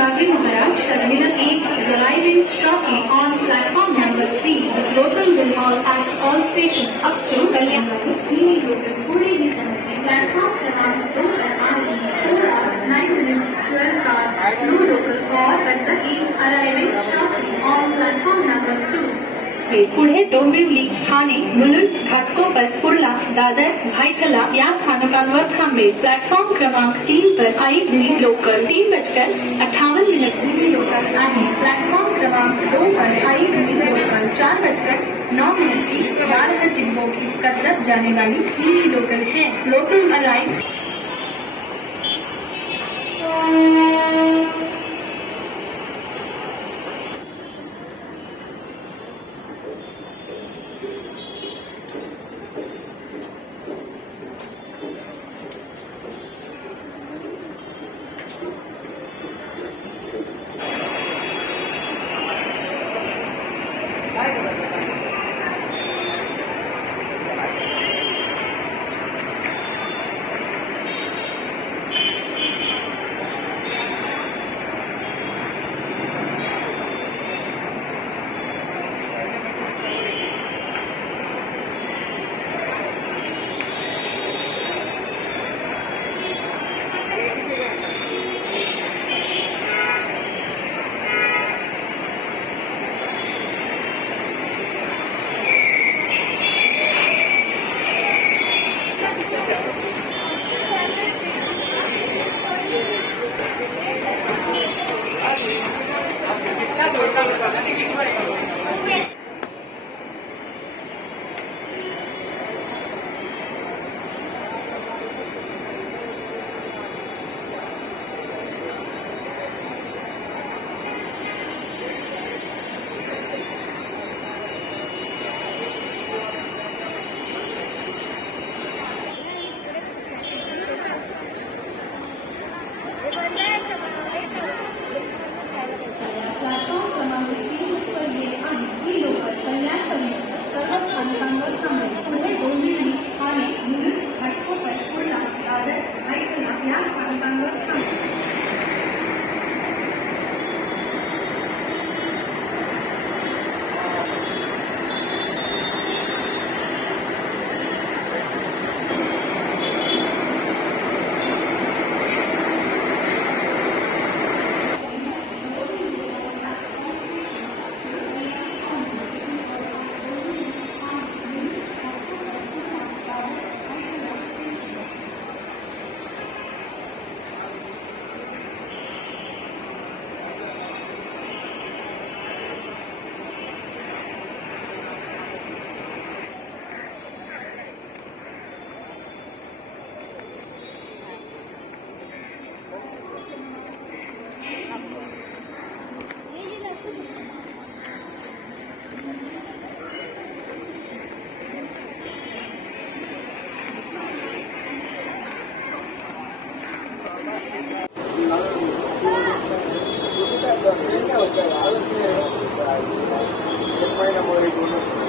Shivagi Maharaj Terminal 8 is arriving shortly on platform number 3. The local will all at all stations up to Kalyanpuri. Local Puri is connecting platform क्रमांक 2 पर आने 4 hours 9 minutes 12 cars. No local for Badlapur is arriving shortly on platform number 2. पुढे डोंबिवली, ठाणे, मुलुंड, घाटकोपर, कुर्ला, दादर, भाईखला या स्थानकांवर थांबेल. Platform क्रमांक 3 पर आई Delhi local 3:58 Delhi local आहे. Platform क्रमांक 2 पर आई Delhi local 4:09 की 12 डिब्बों की कसरत जाने वाली दिल्ली लोकल है. लोकल अराइव एक महिना